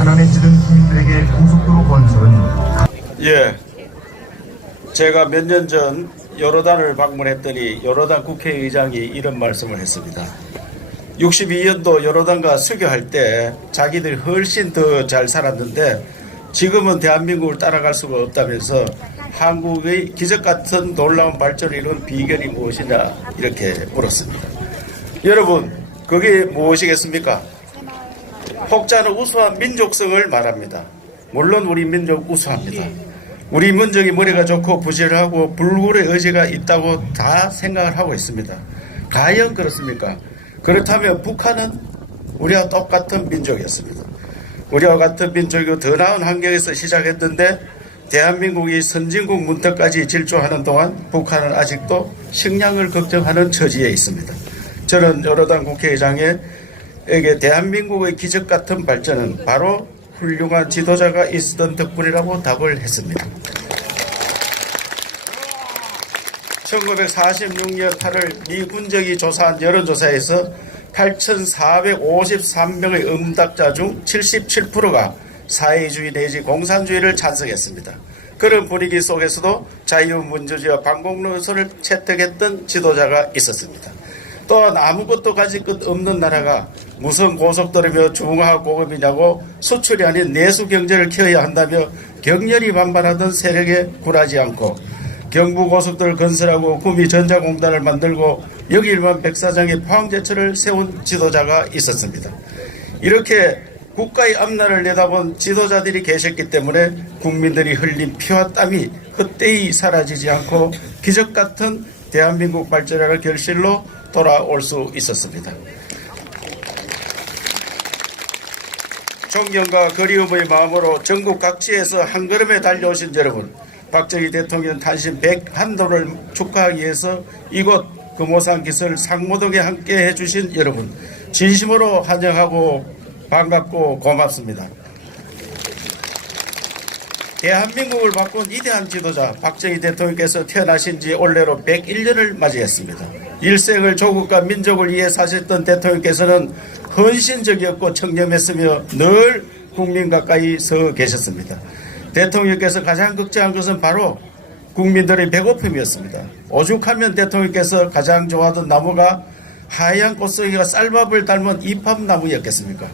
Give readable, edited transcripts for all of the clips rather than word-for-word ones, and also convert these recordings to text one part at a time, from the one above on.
가난에 찌든 국민들에게 고속도로 건설은 예, 제가 몇 년 전 요르단을 방문했더니 요르단 국회의장이 이런 말씀을 했습니다. 62년도 요르단과 수교할 때 자기들이 훨씬 더 잘 살았는데 지금은 대한민국을 따라갈 수가 없다면서 한국의 기적같은 놀라운 발전을 이룬 비결이 무엇이냐 이렇게 물었습니다. 여러분, 그게 무엇이겠습니까? 혹자는 우수한 민족성을 말합니다. 물론 우리 민족 우수합니다. 우리 민족이 머리가 좋고 부지런하고 불굴의 의지가 있다고 다 생각을 하고 있습니다. 과연 그렇습니까? 그렇다면 북한은 우리와 똑같은 민족이었습니다. 우리와 같은 민족이 더 나은 환경에서 시작했는데 대한민국이 선진국 문턱까지 질주하는 동안 북한은 아직도 식량을 걱정하는 처지에 있습니다. 저는 요르단 국회의장에게 대한민국의 기적같은 발전은 바로 훌륭한 지도자가 있었던 덕분이라고 답을 했습니다. 1946년 8월 미 군정이 조사한 여론조사에서 8,453명의 응답자 중 77%가 사회주의 내지 공산주의를 찬성했습니다. 그런 분위기 속에서도 자유민주주의와 반공노선을 채택했던 지도자가 있었습니다. 또한 아무것도 가질 것 없는 나라가 무슨 고속도로며 중화고급이냐고 수출이 아닌 내수 경제를 키워야 한다며 격렬히 반발하던 세력에 굴하지 않고 경부고속도로를 건설하고 구미전자공단을 만들고 여기일만 백사장의 포항제철을 세운 지도자가 있었습니다. 이렇게 국가의 앞날을 내다본 지도자들이 계셨기 때문에 국민들이 흘린 피와 땀이 헛되이 사라지지 않고 기적같은 대한민국 발전의 결실로 돌아올 수 있었습니다. 존경과 그리움의 마음으로 전국 각지에서 한 걸음에 달려오신 여러분, 박정희 대통령 탄신 101도를 축하하기 위해서 이곳 금호산 기설 상모동에 함께 해주신 여러분, 진심으로 환영하고 반갑고 고맙습니다. 대한민국을 바꾼 위대한 지도자 박정희 대통령께서 태어나신 지 올해로 101년을 맞이했습니다. 일생을 조국과 민족을 위해 사셨던 대통령께서는 헌신적이었고 청렴했으며 늘 국민 가까이 서 계셨습니다. 대통령께서 가장 걱정한 것은 바로 국민들의 배고픔이었습니다. 오죽하면 대통령께서 가장 좋아하던 나무가 하얀 꽃송이가 쌀밥을 닮은 이팝나무였겠습니까?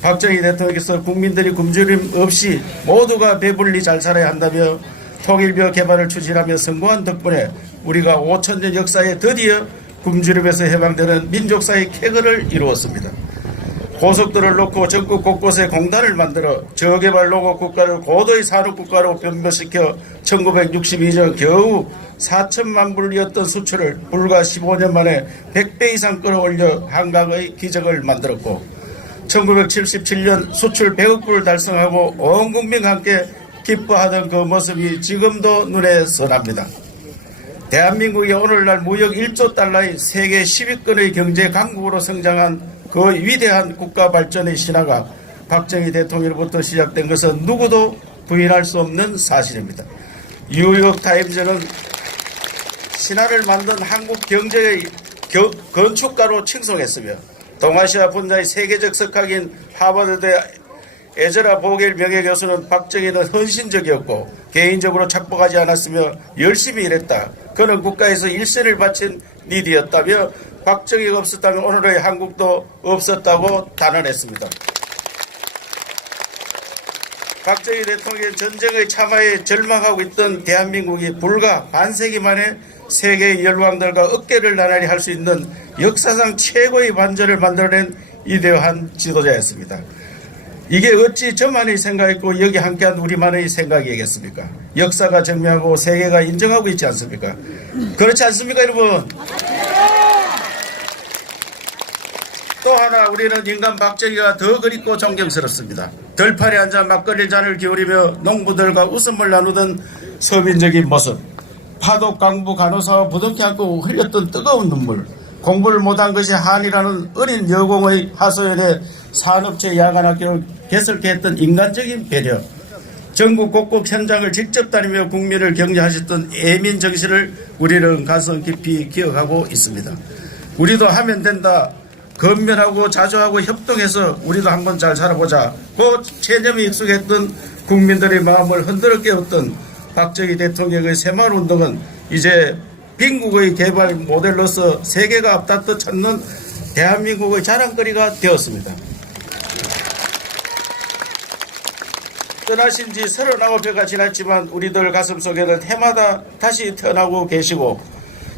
박정희 대통령께서 국민들이 굶주림 없이 모두가 배불리 잘 살아야 한다며 통일bio 개발을 추진하며 성공한 덕분에 우리가 5,000년 역사에 드디어 굶주림에서 해방되는 민족사의 쾌거를 이루었습니다. 고속도로를 놓고 전국 곳곳에 공단을 만들어 저개발 농업 국가를 고도의 산업국가로 변모시켜 1962년 겨우 4천만 불이었던 수출을 불과 15년 만에 100배 이상 끌어올려 한강의 기적을 만들었고 1977년 수출 100억 불을 달성하고 온 국민과 함께 기뻐하던 그 모습이 지금도 눈에 선합니다. 대한민국이 오늘날 무역 1조 달러의 세계 10위권의 경제 강국으로 성장한 그 위대한 국가 발전의 신화가 박정희 대통령으로부터 시작된 것은 누구도 부인할 수 없는 사실입니다. 뉴욕타임즈는 신화를 만든 한국 경제의 건축가로 칭송했으며 동아시아 분야의 세계적 석학인 하버드대 에즈라 보겔 명예교수는 박정희는 헌신적이었고 개인적으로 착복하지 않았으며 열심히 일했다. 그는 국가에서 일생을 바친 리더였다며 박정희가 없었다면 오늘의 한국도 없었다고 단언했습니다. 박정희 대통령의 전쟁의 참화에 절망하고 있던 대한민국이 불과 반세기 만에 세계의 열왕들과 어깨를 나란히 할 수 있는 역사상 최고의 반전을 만들어낸 위대한 지도자였습니다. 이게 어찌 저만의 생각이고 여기 함께한 우리만의 생각이겠습니까? 역사가 증명하고 세계가 인정하고 있지 않습니까? 그렇지 않습니까, 여러분? 또 하나 우리는 인간 박정희가 더 그립고 존경스럽습니다. 들판에 앉아 막걸리 잔을 기울이며 농부들과 웃음을 나누던 서민적인 모습, 파독 강부 간호사와 부둥켜 안고 흘렸던 뜨거운 눈물, 공부를 못한 것이 한이라는 어린 여공의 하소연에 산업체 야간학교를 개설케 했던 인간적인 배려, 전국 곳곳 현장을 직접 다니며 국민을 격려하셨던 애민 정신을 우리는 가슴 깊이 기억하고 있습니다. 우리도 하면 된다, 건면하고 자조하고 협동해서 우리도 한번 잘 살아보자. 그 체념에 익숙했던 국민들의 마음을 흔들어 깨웠던 박정희 대통령의 새마을운동은 이제 빈국의 개발 모델로서 세계가 앞다퉈 찾는 대한민국의 자랑거리가 되었습니다. 떠나신 지 39회가 지났지만 우리들 가슴속에는 해마다 다시 태어나고 계시고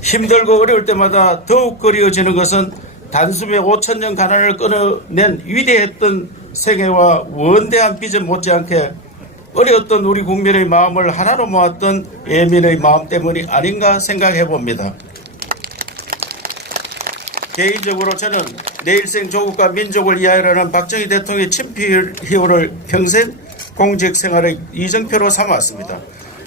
힘들고 어려울 때마다 더욱 그리워지는 것은 단숨에 5천년 가난을 끊어낸 위대했던 생애와 원대한 비전 못지않게 어려웠던 우리 국민의 마음을 하나로 모았던 예민의 마음 때문이 아닌가 생각해 봅니다. 개인적으로 저는 내 일생 조국과 민족을 위하여라는 박정희 대통령의 친필희호를 평생 공직 생활의 이정표로 삼았습니다.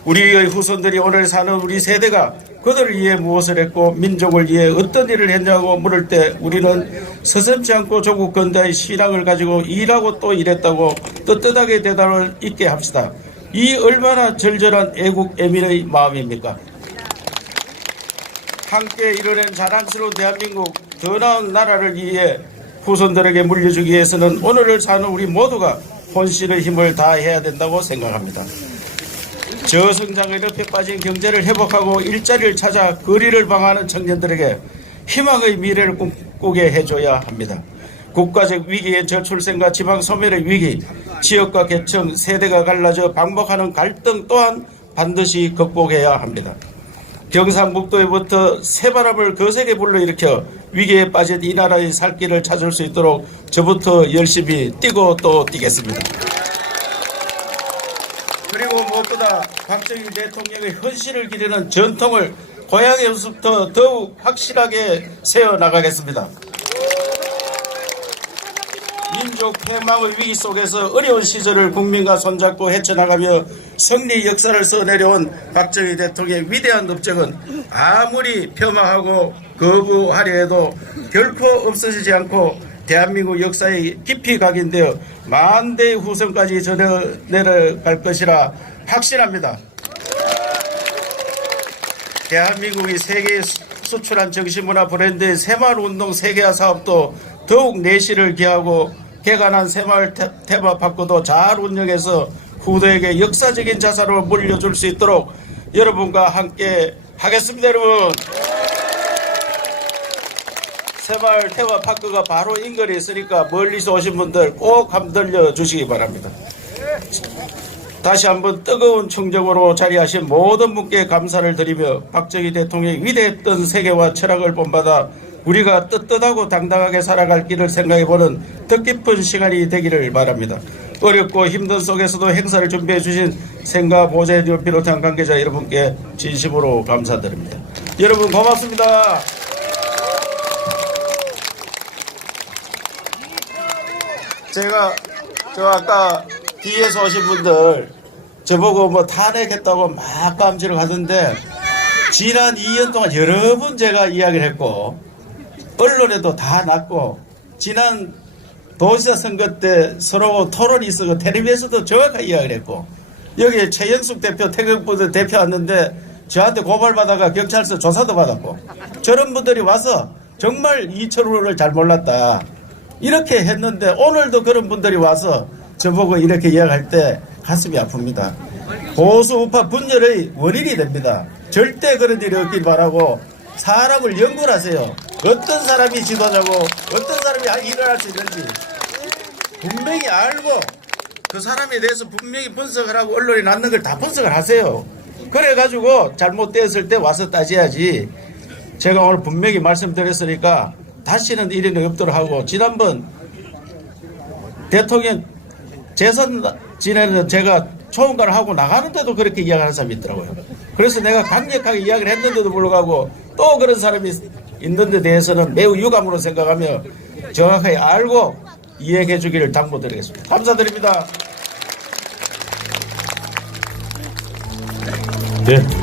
우리의 후손들이 오늘 사는 우리 세대가 그들을 위해 무엇을 했고 민족을 위해 어떤 일을 했냐고 물을 때 우리는 서슴지 않고 조국 건대의 신앙을 가지고 일하고 또 일했다고 떳떳하게 대답을 있게 합시다. 이 얼마나 절절한 애국 애민의 마음입니까? 함께 이뤄낸 자랑스러운 대한민국 더 나은 나라를 위해 후손들에게 물려주기 위해서는 오늘을 사는 우리 모두가 혼신의 힘을 다해야 된다고 생각합니다. 저성장의 늪에 빠진 경제를 회복하고 일자리를 찾아 거리를 방황하는 청년들에게 희망의 미래를 꿈꾸게 해줘야 합니다. 국가적 위기의 저출생과 지방 소멸의 위기, 지역과 계층, 세대가 갈라져 방목하는 갈등 또한 반드시 극복해야 합니다. 경상북도에부터 새바람을 거세게 불러일으켜 위기에 빠진 이 나라의 살 길을 찾을 수 있도록 저부터 열심히 뛰고 또 뛰겠습니다. 그리고 무엇보다 박정희 대통령의 헌신을 기리는 전통을 고향에서부터 더욱 확실하게 세워나가겠습니다. 민족 패망의 위기 속에서 어려운 시절을 국민과 손잡고 헤쳐나가며 승리 역사를 써내려온 박정희 대통령의 위대한 업적은 아무리 폄하하고 거부하려 해도 결코 없어지지 않고 대한민국 역사에 깊이 각인되어 만대의 후손까지 전해 내려갈 것이라 확신합니다. 대한민국이 세계에 수출한 정신문화 브랜드의 새마을운동 세계화 사업도 더욱 내실을 기하고 개간한 새마을 테마파크도 잘 운영해서 후대에게 역사적인 자산을 물려줄 수 있도록 여러분과 함께 하겠습니다. 여러분, 새마을 테마파크가 바로 인근에 있으니까 멀리서 오신 분들 꼭 한번 들려주시기 바랍니다. 다시 한번 뜨거운 충정으로 자리하신 모든 분께 감사를 드리며 박정희 대통령의 위대했던 세계와 철학을 본받아 우리가 떳떳하고 당당하게 살아갈 길을 생각해보는 뜻깊은 시간이 되기를 바랍니다. 어렵고 힘든 속에서도 행사를 준비해 주신 생가 보좌진을 비롯한 관계자 여러분께 진심으로 감사드립니다. 여러분 고맙습니다. 제가 아까 뒤에서 오신 분들 저보고 뭐 탄핵했다고 막 감지를 하던데 지난 2년 동안 여러 번 제가 이야기를 했고 언론에도 다 났고 지난 도지사 선거 때 서로 토론이 있었고 텔레비에서도 정확하게 이야기를 했고 여기 최영숙 대표 태극부대 대표 왔는데 저한테 고발받아가 경찰서 조사도 받았고 저런 분들이 와서 정말 이철우를 잘 몰랐다 이렇게 했는데 오늘도 그런 분들이 와서 저보고 이렇게 이야기할 때 가슴이 아픕니다. 보수 우파 분열의 원인이 됩니다. 절대 그런 일이 없길 바라고 사람을 연구하세요. 어떤 사람이 지도자고 어떤 사람이 일을 할 수 있는지 분명히 알고 그 사람에 대해서 분명히 분석을 하고 언론에 낳는 걸 다 분석을 하세요. 그래가지고 잘못되었을 때 와서 따져야지. 제가 오늘 분명히 말씀드렸으니까 다시는 일이 없도록 하고 지난번 대통령 재선 지내는 제가 초음가를 하고 나가는데도 그렇게 이야기하는 사람이 있더라고요. 그래서 내가 강력하게 이야기를 했는데도 불구하고 또 그런 사람이 있는 데 대해서는 매우 유감으로 생각하며 정확하게 알고 이해해 주기를 당부드리겠습니다. 감사드립니다. 네.